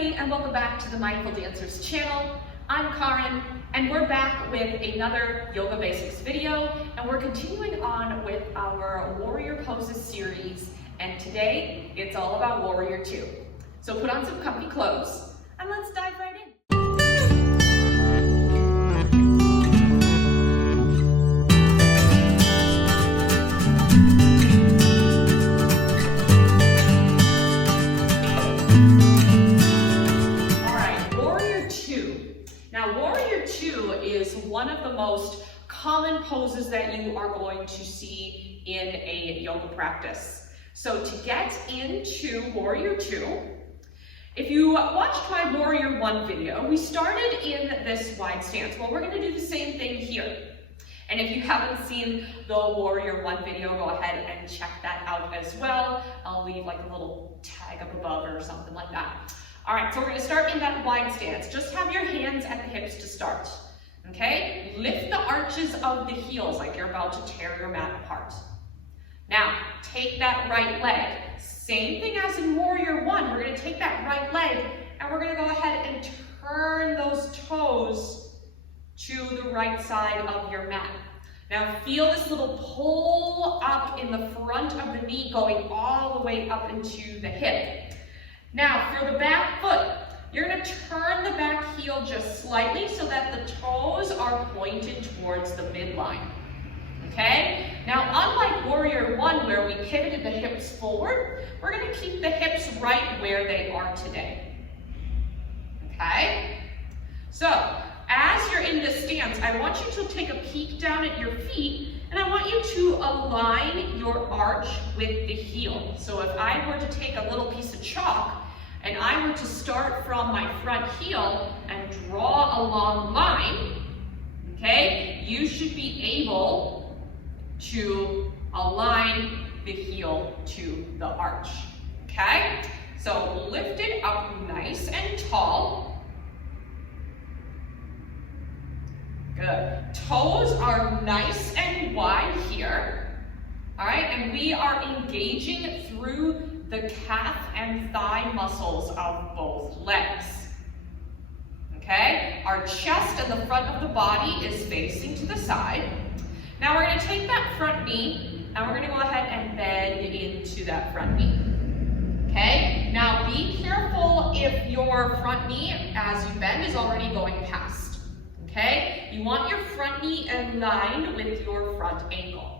everybody, and welcome back to the Mindful Dancers channel. I'm Karin, and we're back with another Yoga Basics video, and we're continuing on with our Warrior Poses series, and today it's all about Warrior 2. So put on some comfy clothes, and let's dive right in. One of the most common poses that you are going to see in a yoga practice. So to get into Warrior 2, if you watched my Warrior 1 video, we started in this wide stance. Well, we're going to do the same thing here. And if you haven't seen the Warrior 1 video, go ahead and check that out as well. I'll leave like a little tag up above or something like that. All right, so we're going to start in that wide stance. Just have your hands at the hips to start. Okay, lift the arches of the heels like you're about to tear your mat apart. Now, take that right leg. Same thing as in Warrior 1. We're going to take that right leg and we're going to go ahead and turn those toes to the right side of your mat. Now, feel this little pull up in the front of the knee going all the way up into the hip. Now, for the back foot, you're going to turn the back heel just slightly so that the toes are pointed towards the midline. Okay? Now, unlike Warrior 1 where we pivoted the hips forward, we're going to keep the hips right where they are today. Okay? So, as you're in this stance, I want you to take a peek down at your feet, and I want you to align your arch with the heel. So if I were to take a little piece of chalk, and I were to start from my front heel and draw a long line, okay, you should be able to align the heel to the arch, okay? So lift it up nice and tall. Good. Toes are nice and wide here, all right? And we are engaging through the calf and thigh muscles of both legs. Okay? Our chest and the front of the body is facing to the side. Now we're going to take that front knee and we're going to go ahead and bend into that front knee. Okay? Now be careful if your front knee, as you bend, is already going past. Okay? You want your front knee aligned with your front ankle.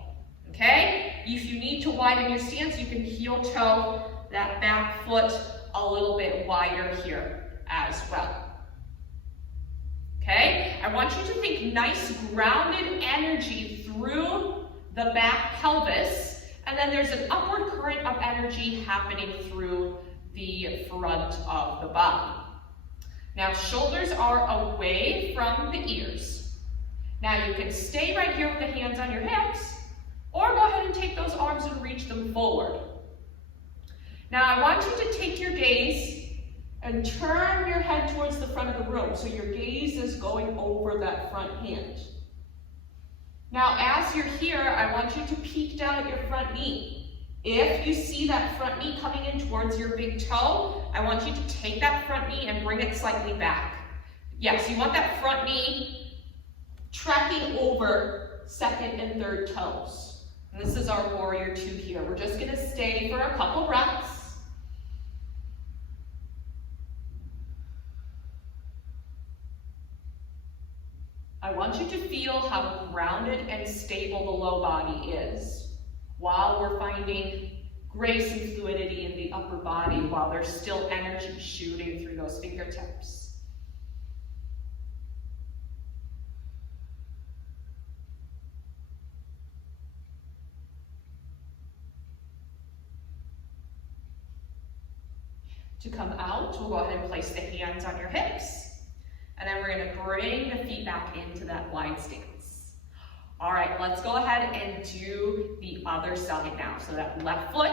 Okay? If you need to widen your stance, you can heel toe that back foot a little bit wider here as well. Okay? I want you to think nice grounded energy through the back pelvis, and then there's an upward current of energy happening through the front of the body. Now, shoulders are away from the ears. Now, you can stay right here with the hands on your hips, or go ahead and take those arms and reach them forward. Now I want you to take your gaze and turn your head towards the front of the room. So your gaze is going over that front hand. Now as you're here, I want you to peek down at your front knee. If you see that front knee coming in towards your big toe, I want you to take that front knee and bring it slightly back. Yes, you want that front knee tracking over second and third toes. And this is our Warrior 2 here. We're just going to stay for a couple breaths. I want you to feel how grounded and stable the low body is while we're finding grace and fluidity in the upper body while there's still energy shooting through those fingertips. To come out, we'll go ahead and place the hands on your hips. And then we're going to bring the feet back into that wide stance. All right, let's go ahead and do the other side now. So that left foot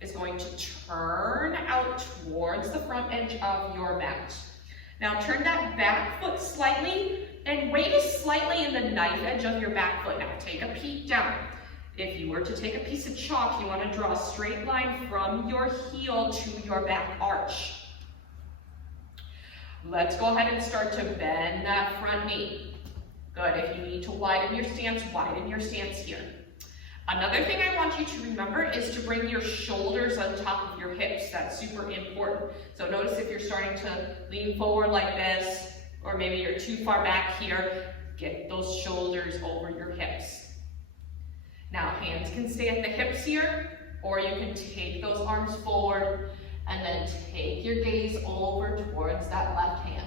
is going to turn out towards the front edge of your mat. Now turn that back foot slightly and weight is slightly in the knife edge of your back foot. Now take a peek down. If you were to take a piece of chalk, you want to draw a straight line from your heel to your back arch. Let's go ahead and start to bend that front knee. Good, if you need to widen your stance here. Another thing I want you to remember is to bring your shoulders on top of your hips. That's super important. So notice if you're starting to lean forward like this, or maybe you're too far back here, get those shoulders over your hips. Now, hands can stay at the hips here, or you can take those arms forward and then take your gaze over towards that left hand.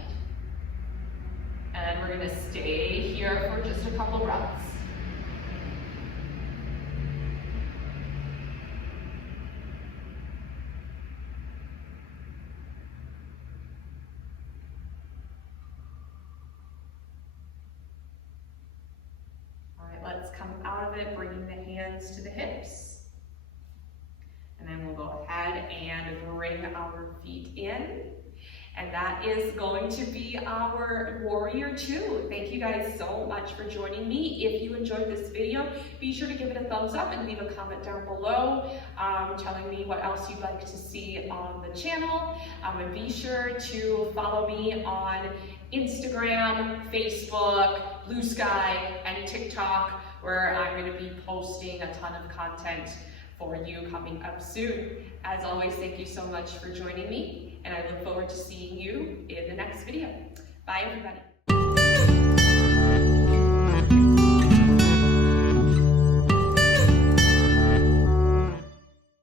And we're gonna stay here for just a couple breaths. Let's come out of it, bringing the hands to the hips. And then we'll go ahead and bring our feet in. And that is going to be our Warrior Two. Thank you guys so much for joining me. If you enjoyed this video, be sure to give it a thumbs up and leave a comment down below telling me what else you'd like to see on the channel. And be sure to follow me on Instagram, Facebook, Blue Sky, and TikTok, where I'm going to be posting a ton of content for you coming up soon. As always, thank you so much for joining me, and I look forward to seeing you in the next video. Bye, everybody.